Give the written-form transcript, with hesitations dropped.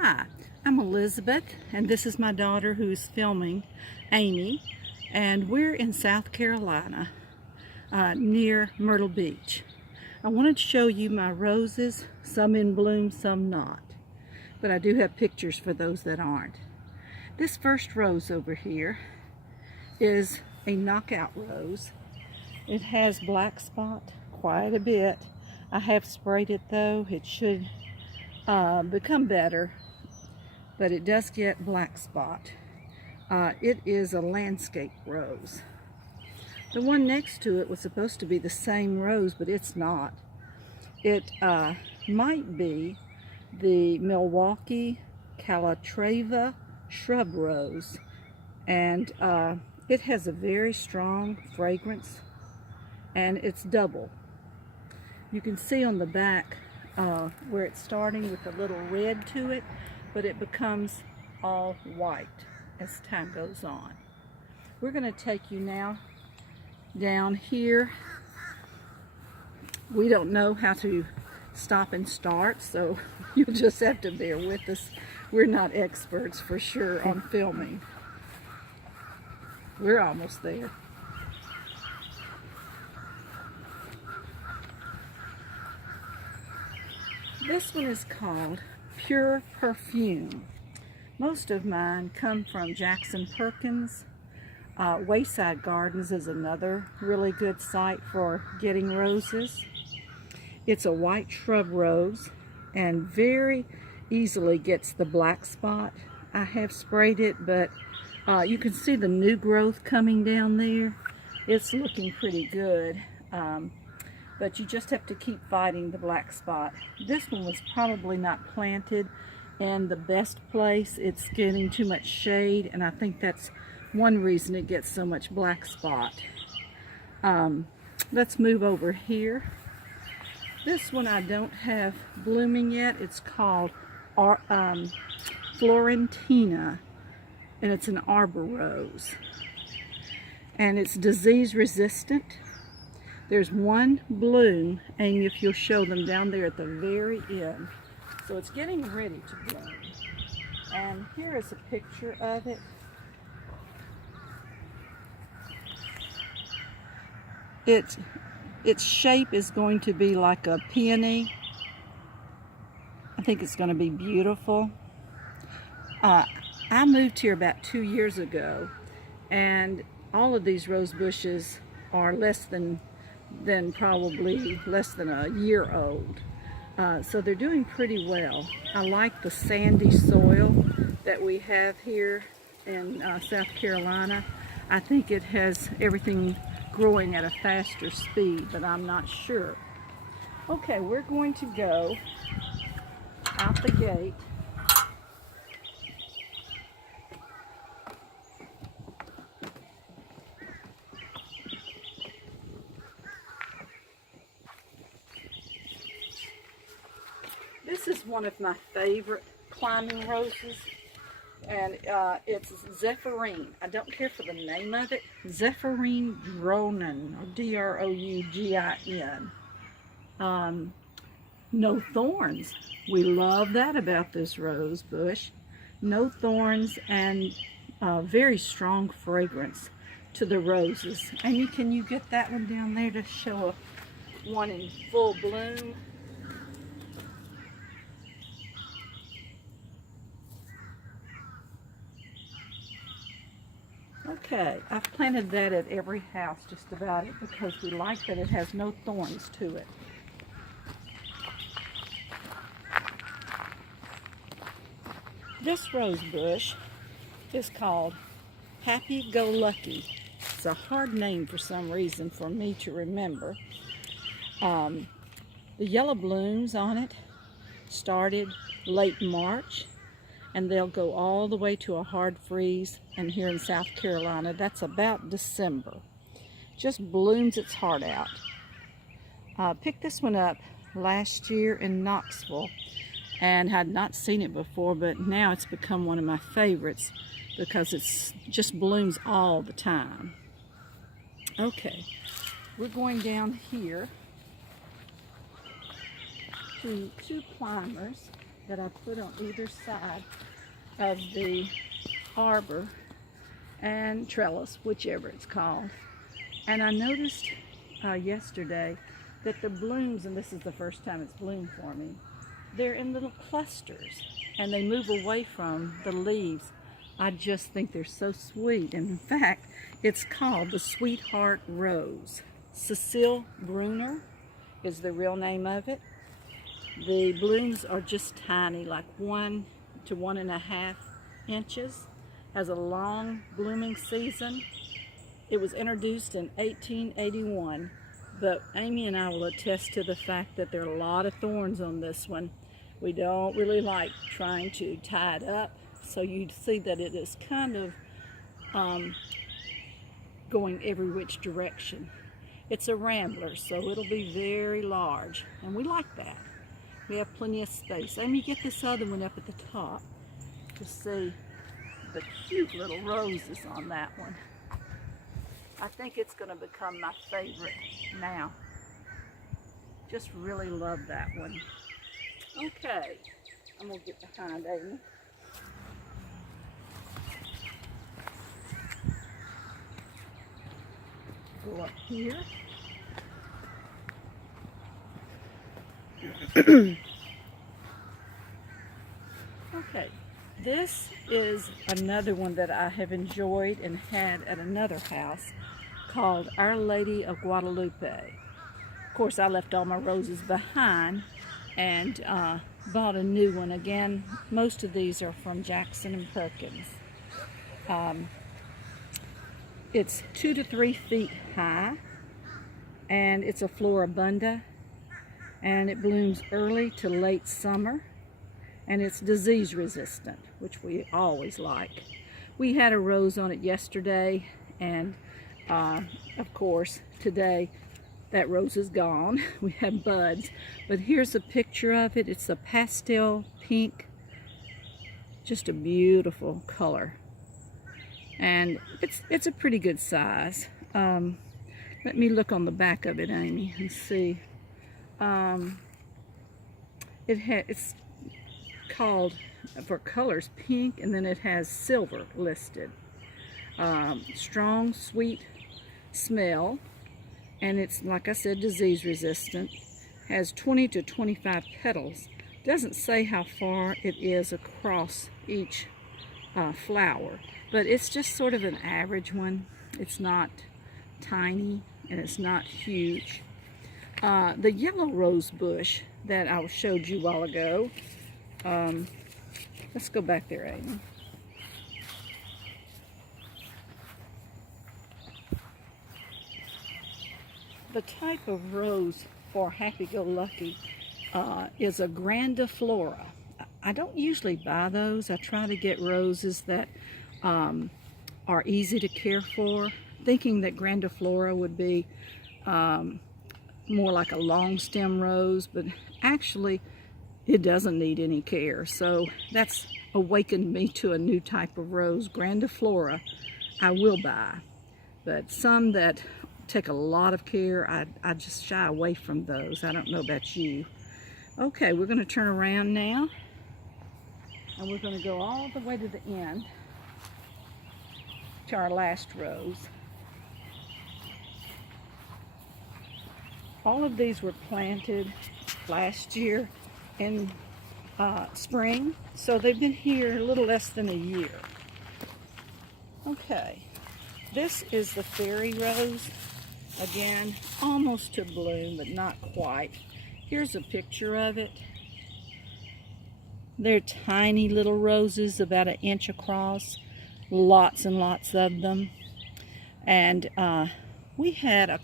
Hi, I'm Elizabeth, and this is my daughter who's filming, Amy, and we're in South Carolina, near Myrtle Beach. I wanted to show you my roses, some in bloom, some not, but I do have pictures for those that aren't. This first rose over here is a knockout rose. It has black spot quite a bit. I have sprayed it though. It should become better, but it does get black spot. It is a landscape rose. The one next to it was supposed to be the same rose, but it's not. It might be the Milwaukee Calatrava shrub rose, and it has a very strong fragrance, and it's double. You can see on the back where it's starting with a little red to it, but it becomes all white as time goes on. We're going to take you now down here. We don't know how to stop and start, so you'll just have to bear with us. We're not experts for sure on filming. We're almost there. This one is called Pure Perfume. Most of mine come from Jackson Perkins. Wayside Gardens is another really good site for getting roses. It's a white shrub rose and very easily gets the black spot. I have sprayed it, but you can see the new growth coming down there. It's looking pretty good. But you just have to keep fighting the black spot. This one was probably not planted in the best place. It's getting too much shade, and I think that's one reason it gets so much black spot. Let's move over here. This one I don't have blooming yet. It's called Florentina, and it's an arbor rose. And it's disease resistant. There's one bloom, Amy, if you'll show them down there at the very end. So it's getting ready to bloom. And here is a picture of it. Its shape is going to be like a peony. I think it's going to be beautiful. I moved here about 2 years ago, and all of these rose bushes are probably less than a year old. So they're doing pretty well. I like the sandy soil that we have here in South Carolina. I think it has everything growing at a faster speed, but I'm not sure. Okay, we're going to go out the gate. This is one of my favorite climbing roses, and it's Zephyrine. I don't care for the name of it. Zephyrine Drougin, or D-R-O-U-G-I-N. No thorns. We love that about this rose bush. No thorns, and very strong fragrance to the roses. Amy, can you get that one down there to show one in full bloom? Okay, I've planted that at every house just about it because we like that it has no thorns to it. This rose bush is called Happy Go Lucky. It's a hard name for some reason for me to remember. The yellow blooms on it started late March, and they'll go all the way to a hard freeze, and here in South Carolina that's about December. Just blooms its heart out. Picked this one up last year in Knoxville and had not seen it before, but now it's become one of my favorites because it's just blooms all the time. Okay, we're going down here to two climbers. that I put on either side of the arbor and trellis, whichever it's called. And I noticed yesterday that the blooms, and this is the first time it's bloomed for me, they're in little clusters and they move away from the leaves. I just think they're so sweet. And in fact, it's called the Sweetheart Rose. Cecile Bruner is the real name of it. The blooms are just tiny, like 1 to 1.5 inches. Has a long blooming season. It was introduced in 1881, but Amy and I will attest to the fact that there are a lot of thorns on this one. We don't really like trying to tie it up, so you'd see that it is kind of going every which direction. It's a rambler, so it'll be very large, and we like that. We have plenty of space. Amy, get this other one up at the top to see the cute little roses on that one. I think it's going to become my favorite now. Just really love that one. Okay, I'm going to get behind Amy. Go up here. Okay, this is another one that I have enjoyed and had at another house called Our Lady of Guadalupe. Of course, I left all my roses behind and bought a new one. Again, most of these are from Jackson and Perkins. It's 2 to 3 feet high, and it's a floribunda, and it blooms early to late summer, and it's disease resistant, which we always like. We had a rose on it yesterday, and of course today that rose is gone. We have buds, but here's a picture of it. It's a pastel pink, just a beautiful color, and it's a pretty good size. Let me look on the back of it, Amy, and see. It's called, for colors, pink, and then it has silver listed. Strong, sweet smell, and it's, like I said, disease resistant. Has 20 to 25 petals. Doesn't say how far it is across each flower, but it's just sort of an average one. It's not tiny and it's not huge. The yellow rose bush that I showed you a while ago, let's go back there, Aiden. The type of rose for happy-go-lucky is a grandiflora. I don't usually buy those. I try to get roses that are easy to care for, thinking that grandiflora would be more like a long stem rose, but actually it doesn't need any care. So that's awakened me to a new type of rose. Grandiflora I will buy, but some that take a lot of care, I just shy away from those. I don't know about you. Okay, we're going to turn around now, and we're going to go all the way to the end to our last rose. All of these were planted last year in spring, so they've been here a little less than a year. Okay, this is the fairy rose. Again, almost to bloom, but not quite. Here's a picture of it. They're tiny little roses, about 1 inch across. Lots and lots of them. And we had a